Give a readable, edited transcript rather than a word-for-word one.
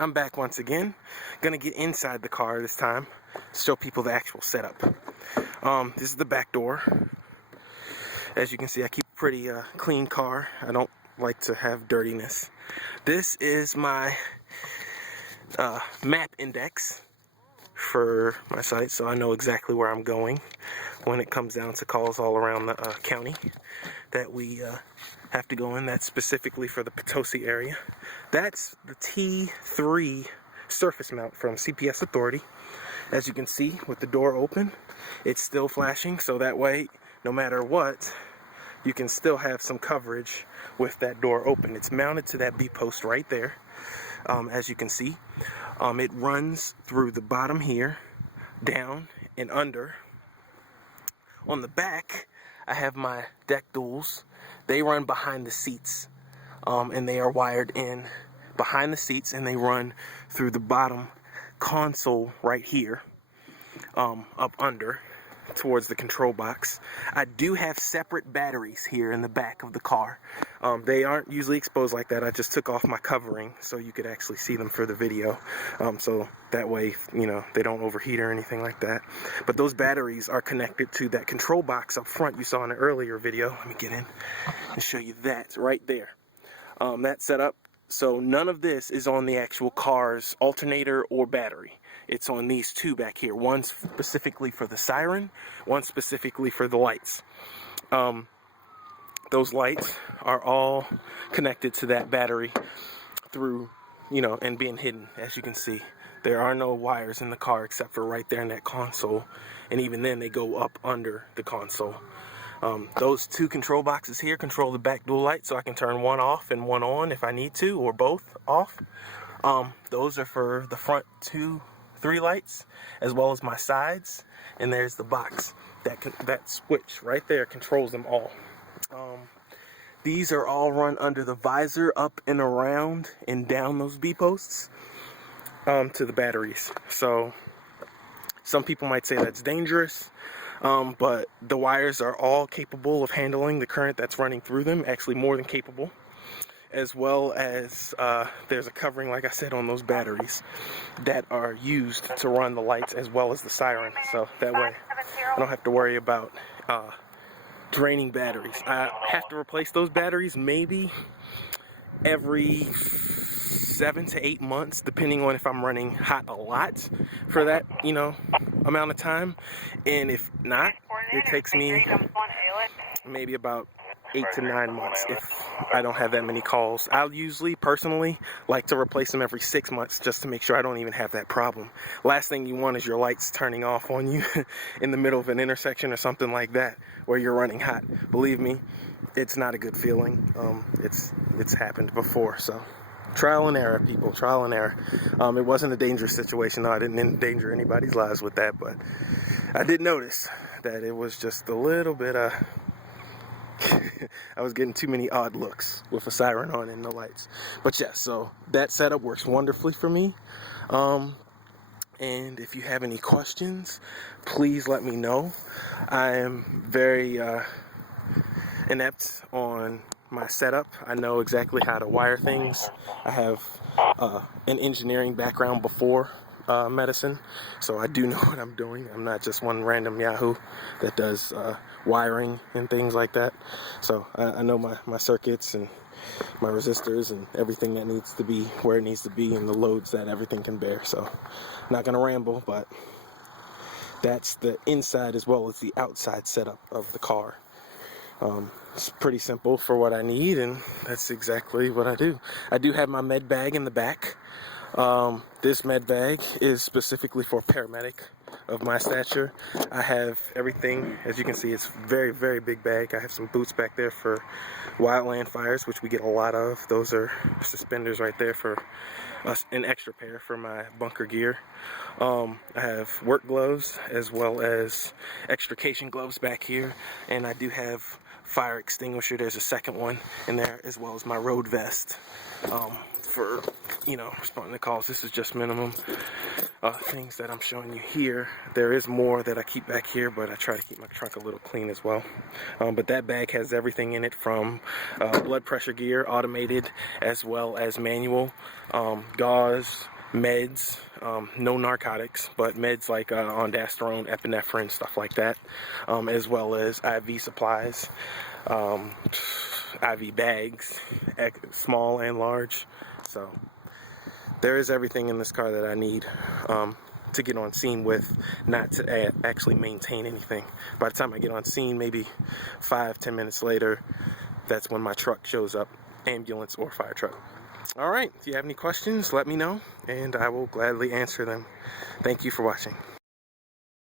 I'm back once again. Gonna get inside the car this time to show people the actual setup. This is the back door. As you can see, I keep a pretty clean car. I don't like to have dirtiness. This is my map index for my site, so I know exactly where I'm going when it comes down to calls all around the county that we have to go in. That's specifically for the Potosi area. That's the T3 surface mount from CPS Authority. As you can see, with the door open, it's still flashing, so that way, no matter what, you can still have some coverage with that door open. It's mounted to that B-post right there, as you can see. It runs through the bottom here, down and under. On the back, I have my deck duals. They run behind the seats, and they are wired in behind the seats, and they run through the bottom console right here, up under towards the control box. I do have separate batteries here in the back of the car. They aren't usually exposed like that. I just took off my covering so you could actually see them for the video, so that way, you know, they don't overheat or anything like that. But those batteries are connected to that control box up front you saw in an earlier video. Let me get in and show you that right there. That setup. So none of this is on the actual car's alternator or battery. It's on these two back here. One specifically for the siren, one specifically for the lights. Those lights are all connected to that battery through, you know, and being hidden. As you can see, there are no wires in the car except for right there in that console. And even then, they go up under the console. Those two control boxes here control the back dual light, so I can turn one off and one on if I need to, or both off. Those are for the front 3 lights, as well as my sides. And there's the box. That switch right there controls them all. These are all run under the visor, up and around and down those B-posts, to the batteries. So some people might say that's dangerous. But the wires are all capable of handling the current that's running through them, actually more than capable, as well as there's a covering, like I said, on those batteries that are used to run the lights as well as the siren, so that way I don't have to worry about draining batteries. I have to replace those batteries maybe every 7 to 8 months, depending on if I'm running hot a lot for that, you know, amount of time. And if not, it takes me maybe about 8 to 9 months if I don't have that many calls. I'll usually personally like to replace them every 6 months just to make sure I don't even have that problem. Last thing you want is your lights turning off on you in the middle of an intersection or something like that where you're running hot. Believe me, it's not a good feeling. It's happened before, so trial and error, people, trial and error. It wasn't a dangerous situation, though. I didn't endanger anybody's lives with that, but I did notice that it was just a little bit I was getting too many odd looks with a siren on and the lights. But yeah, so that setup works wonderfully for me. And if you have any questions, please let me know. I am very inept on my setup. I know exactly how to wire things. I have an engineering background before medicine, so I do know what I'm doing. I'm not just one random yahoo that does wiring and things like that. So I know my circuits and my resistors and everything that needs to be where it needs to be and the loads that everything can bear. So I'm not gonna ramble, but that's the inside as well as the outside setup of the car. It's pretty simple for what I need, and that's exactly what I do. I do have my med bag in the back. This med bag is specifically for a paramedic of my stature. I have everything, as you can see, it's very, very big bag. I have some boots back there for wildland fires, which we get a lot of. Those are suspenders right there for an extra pair for my bunker gear. I have work gloves as well as extrication gloves back here, and I do have fire extinguisher. There's a second one in there, as well as my road vest for, you know, responding to calls. This is just minimum. things that I'm showing you here. There is more that I keep back here, but I try to keep my trunk a little clean as well. But that bag has everything in it, from blood pressure gear, automated as well as manual, gauze, meds, no narcotics, but meds like ondansetron, epinephrine, stuff like that, as well as IV supplies, IV bags, small and large. So there is everything in this car that I need to get on scene with, not to actually maintain anything. By the time I get on scene, maybe 5-10 minutes later, that's when my truck shows up, ambulance or fire truck. All right, if you have any questions, let me know, and I will gladly answer them. Thank you for watching.